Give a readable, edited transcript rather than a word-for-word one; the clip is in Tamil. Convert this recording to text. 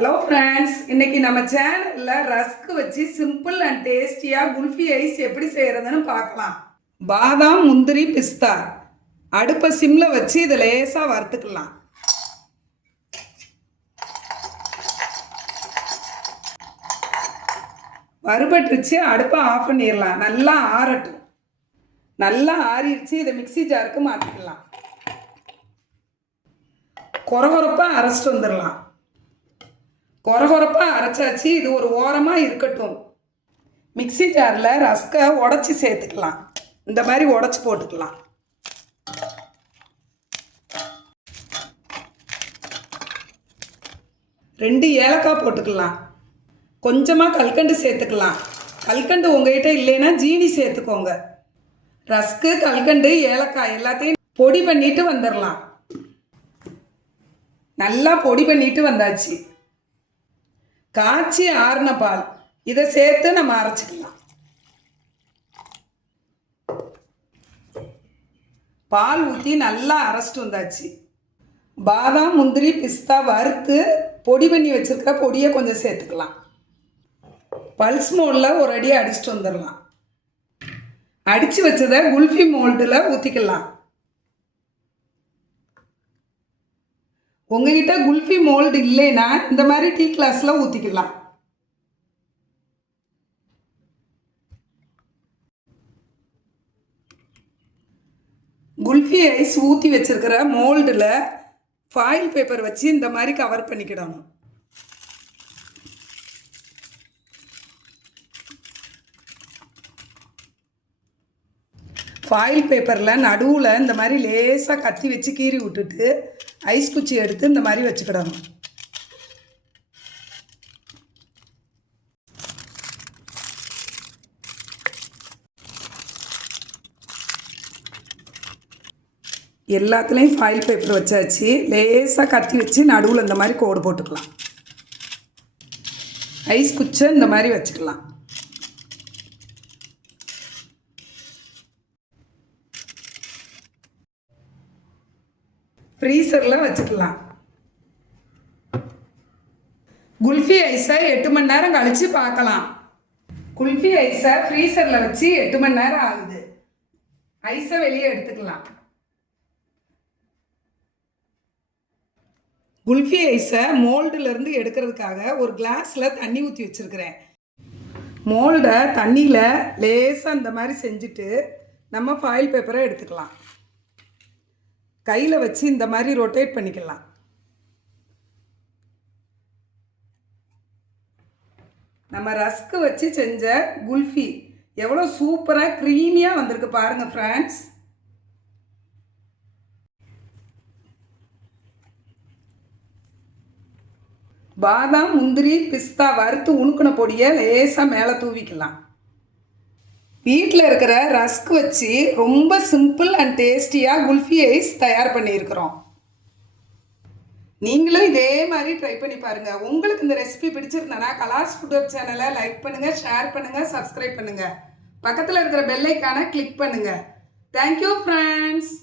ஹலோ ஃப்ரெண்ட்ஸ், இன்னைக்கு நம்ம சேனலில் ரஸ்க் வச்சு சிம்பிள் அண்ட் டேஸ்டியாக குல்ஃபி ஐஸ் எப்படி செய்கிறதுன்னு பார்க்கலாம். பாதாம், முந்திரி, பிஸ்தா அடுப்பை சிம்மில் வச்சு இதை லேசாக வறுத்துக்கலாம். வறுபட்டுருச்சு, அடுப்பை ஆஃப் பண்ணிடலாம். நல்லா ஆறட்டும். நல்லா ஆறிடுச்சு, இதை மிக்சி ஜாருக்கு மாற்றிக்கலாம். கொரகொரப்பாக அரைச்சிட்டு வந்துடலாம். கொரகொரப்பாக அரைச்சாச்சு, இது ஒரு ஓரமாக இருக்கட்டும். மிக்சி ஜாரில் ரஸ்கை உடச்சி சேர்த்துக்கலாம். இந்த மாதிரி உடச்சி போட்டுக்கலாம். ரெண்டு ஏலக்காய் போட்டுக்கலாம். கொஞ்சமாக கல்கண்டு சேர்த்துக்கலாம். கல்கண்டு உங்கள்கிட்ட இல்லைன்னா ஜீனி சேர்த்துக்கோங்க. ரஸ்க்கு, கல்கண்டு, ஏலக்காய் எல்லாத்தையும் பொடி பண்ணிட்டு வந்துடலாம். நல்லா பொடி பண்ணிட்டு வந்தாச்சு. காய்ச்சி ஆறின பால் இதை சேர்த்து நம்ம அரைச்சிக்கலாம். பால் ஊற்றி நல்லா அரைச்சிட்டு வந்தாச்சு. பாதாம், முந்திரி, பிஸ்தா வறுத்து பொடி பண்ணி வச்சுருக்க பொடியை கொஞ்சம் சேர்த்துக்கலாம். பல்ஸ் மோல்டில் ஒரு அடி அடிச்சுட்டு வந்துடலாம். அடித்து வச்சதை குல்ஃபி மோல்டில் ஊற்றிக்கலாம். உங்ககிட்ட குல்ஃபி மோல்டு இல்லைன்னா இந்த மாதிரி டீ கிளாஸில் ஊற்றிக்கலாம். குல்ஃபி ஐஸ் ஊற்றி வச்சுருக்கிற மோல்டில் ஃபாயில் பேப்பர் வச்சு இந்த மாதிரி கவர் பண்ணிக்கிடணும். ஃபாயில் பேப்பரில் நடுவில் இந்த மாதிரி லேசாக கத்தி வச்சு கீறி விட்டுட்டு ஐஸ் குச்சி எடுத்து இந்த மாதிரி வச்சுக்கிடணும். எல்லாத்துலேயும் ஃபாயில் பேப்பர் வச்சாச்சு. லேசாக கத்தி வச்சு நடுவில் இந்த மாதிரி கோடு போட்டுக்கலாம். ஐஸ் குச்சை இந்த மாதிரி வச்சுக்கலாம். ஃப்ரீசரில் வச்சுக்கலாம். குல்ஃபி ஐஸை 8 மணி நேரம் கழித்து பார்க்கலாம். குல்ஃபி ஐஸை ஃப்ரீசரில் வச்சு 8 மணி நேரம் ஆகுது. ஐஸை வெளியே எடுத்துக்கலாம். குல்ஃபி ஐஸை மோல்டுலேருந்து எடுக்கிறதுக்காக ஒரு கிளாஸில் தண்ணி ஊற்றி வச்சுருக்கிறேன். மோல்டை தண்ணியில் லேசாக இந்த மாதிரி செஞ்சுட்டு நம்ம ஃபாயில் பேப்பரை எடுத்துக்கலாம். கையில் வச்சு இந்த மாதிரி ரொட்டேட் பண்ணிக்கலாம். நம்ம ரஸ்க்கு வச்சு செஞ்ச குல்ஃபி எவ்வளோ சூப்பராக க்ரீமியாக வந்திருக்கு பாருங்கள் ஃப்ரெண்ட்ஸ். பாதாம், முந்திரி, பிஸ்தா வறுத்து உணுக்கின பொடியை லேசாக மேலே தூவிக்கலாம். வீட்டில் இருக்கிற ரஸ்க் வச்சு ரொம்ப சிம்பிள் அண்ட் டேஸ்டியாக குல்ஃபி ஐஸ் தயார் பண்ணியிருக்கிறோம். நீங்களும் இதே மாதிரி ட்ரை பண்ணி பாருங்கள். உங்களுக்கு இந்த ரெசிபி பிடிச்சிருந்தனா கலாஸ் ஃபுட் வெப் சேனலை லைக் பண்ணுங்கள், ஷேர் பண்ணுங்கள், சப்ஸ்கிரைப் பண்ணுங்கள். பக்கத்தில் இருக்கிற பெல் ஐக்கானை கிளிக் பண்ணுங்கள். Thank you friends.